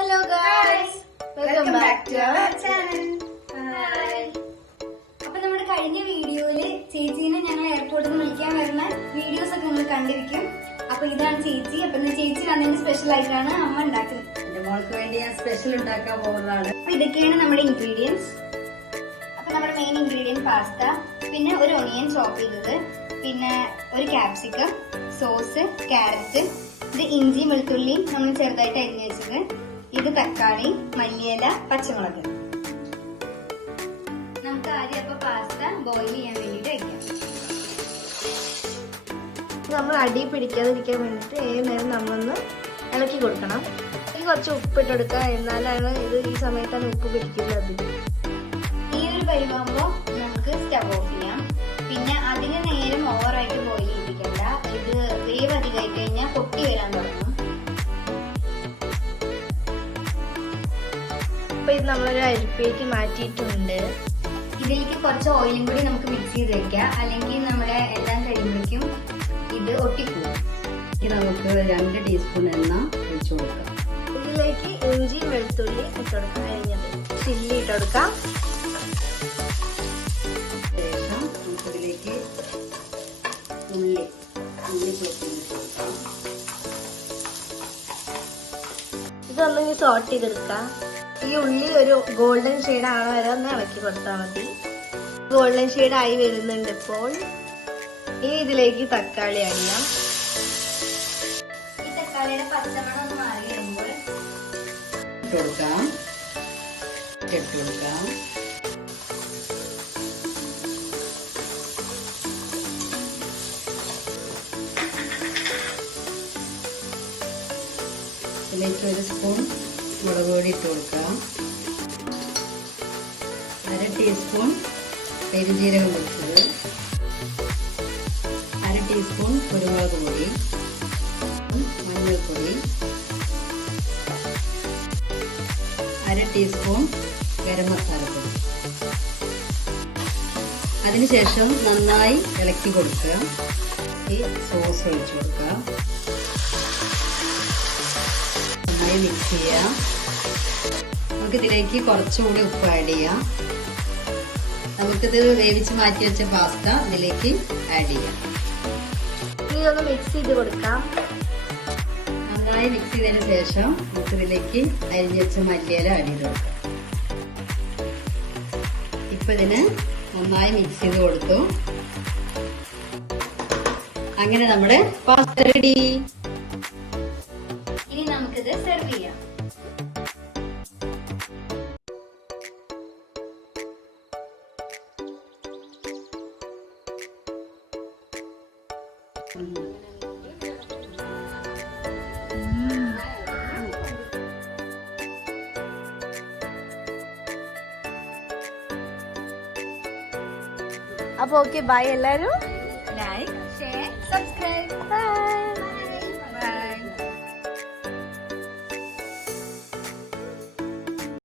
Hello guys, welcome back to our channel. Hi. അപ്പൊ നമ്മുടെ കഴിഞ്ഞ വീഡിയോയില് ചേച്ചീനെ ഞങ്ങൾ എയർപോർട്ടിൽ നിന്ന് വിളിക്കാൻ വരുന്ന വീഡിയോസ് ഒക്കെ നിങ്ങൾ കണ്ടിരിക്കും. അപ്പൊ ഇതാണ് ചേച്ചി. അപ്പൊ ചേച്ചി വന്നതിന് സ്പെഷ്യൽ ആയിട്ടാണ് അമ്മ ഉണ്ടാക്കുന്നത്. എന്റെ മോൾക്ക് വേണ്ടി ഞാൻ സ്പെഷ്യൽ ഉണ്ടാക്കാൻ പോകുന്നതാണ്. അപ്പൊ ഇതൊക്കെയാണ് നമ്മുടെ ഇൻഗ്രീഡിയൻസ്. അപ്പൊ നമ്മുടെ മെയിൻ ഇൻഗ്രീഡിയന്റ് പാസ്ത, പിന്നെ ഒരു ഒണിയൻ ചോപ്പ് ചെയ്തത്, പിന്നെ ഒരു ക്യാപ്സിക്കം, സോസ്, ക്യാരറ്റ്, ഇത് ഇഞ്ചി വെളുത്തുള്ളി നമ്മൾ ചെറുതായിട്ട് അരിഞ്ഞു വെച്ചത്, ഇത് തക്കാളി, മല്ലിയില, പച്ചമുളക്. നമുക്ക് ആദ്യം അപ്പൊ പാസ്ത ബോയിൽ ചെയ്യാൻ വേണ്ടിട്ട് വെക്കാം. നമ്മൾ അടി പിടിക്കാതിരിക്കാൻ വേണ്ടിട്ട് ഏത് നേരം നമ്മളൊന്ന് ഇളക്കി കൊടുക്കണം. ഇനി കുറച്ച് ഉപ്പിട്ട് കൊടുക്കുക, എന്നാലാണ് ഇത് ഈ സമയത്താണ് ഉപ്പ് പിടിക്കുന്നത്. ഈ ഒരു പരിവാകുമ്പോ നമുക്ക് സ്റ്റവ് ഓഫ് ചെയ്യാം. പിന്നെ അതിന് നേരം ഓവറായിട്ട് ബോയിൽ ചെയ്യിപ്പിക്കണ്ട. ഇത് വേവ് അധികമായി കഴിഞ്ഞാൽ പൊട്ടി വരാൻ തുടങ്ങും. അപ്പൊ ഇത് നമ്മളൊരു അരിപ്പേക്ക് മാറ്റിയിട്ടുണ്ട്. ഇതിലേക്ക് കുറച്ച് ഓയിലും കൂടി നമുക്ക് മിക്സ് ചെയ്ത് വെക്കാം, അല്ലെങ്കിൽ നമ്മുടെ എല്ലാം കഴിയുമ്പോഴേക്കും ഇത് ഒട്ടിപ്പോകും. ഇനി നമുക്ക് 2 ടീസ്പൂൺ എണ്ണ ഒഴിച്ചു കൊടുക്കാം. ഇതിലേക്ക് ഇഞ്ചി വെളുത്തുള്ളി ഇട്ട് കൊടുക്കാം, അരിഞ്ഞത് ചില്ലി ഇട്ട് കൊടുക്കാം. ശേഷം നമുക്കിതിലേക്ക് ഉള്ളി ചോപ്പ് കൊടുക്കാം. ഇതൊന്ന് സോട്ട് ചെയ്തെടുക്കാം. ഈ ഉള്ളി ഒരു ഗോൾഡൻ ഷെയ്ഡ് ആണോ വരെ ഒന്ന് ഇളക്കി കൊടുത്താൽ മതി. ഗോൾഡൻ ഷെയ്ഡ് ആയി വരുന്നുണ്ട് ഇപ്പോൾ. ഇനി ഇതിലേക്ക് തക്കാളി അരിയാം. ഈ തക്കാളിയുടെ പച്ചമണം ഒന്ന് മാറി വരുമ്പോൾ ഇട്ട് കൊടുക്കാം. ഇതിലേക്ക് 1 സ്പൂൺ മുളക് പൊടി ഇട്ട് കൊടുക്കാം. 1/2 ടീസ്പൂൺ പെരുംജീരകം പൊടിച്ചത്, 1/2 ടീസ്പൂൺ കുരുമുളക് പൊടി, മഞ്ഞൾപ്പൊടി, 1/2 ടീസ്പൂൺ ഗരം മസാലപ്പൊടി. അതിനുശേഷം നന്നായി ഇളക്കി കൊടുക്കുക. ഈ സോസ് ഒഴിച്ചു കൊടുക്കുക. നന്നായി മിക്സ് ചെയ്യാം. നമുക്കിതിലേക്ക് കുറച്ചുകൂടി ഉപ്പ് ആഡ് ചെയ്യാം. നമുക്കിത് വേവിച്ച് മാറ്റി വെച്ച പാസ്ത ഇതിലേക്ക് ആഡ് ചെയ്യാം. ഇനി ഒന്ന് മിക്സ് ചെയ്ത് കൊടുക്കാം. നന്നായി മിക്സ് ചെയ്തതിന് ശേഷം നമുക്കിതിലേക്ക് അരിഞ്ഞ് വെച്ച മല്ലിയില ആഡ് ചെയ്ത് കൊടുക്കാം. ഇപ്പൊ ഇതിന് നന്നായി മിക്സ് ചെയ്ത് കൊടുത്തു. അങ്ങനെ നമ്മുടെ പാസ്ത റെഡി. ഇനി നമുക്കിത് സെർവ് ചെയ്യാം. അപ്പൊ ഓക്കെ, ബൈ എല്ലാരും. Like, share, subscribe.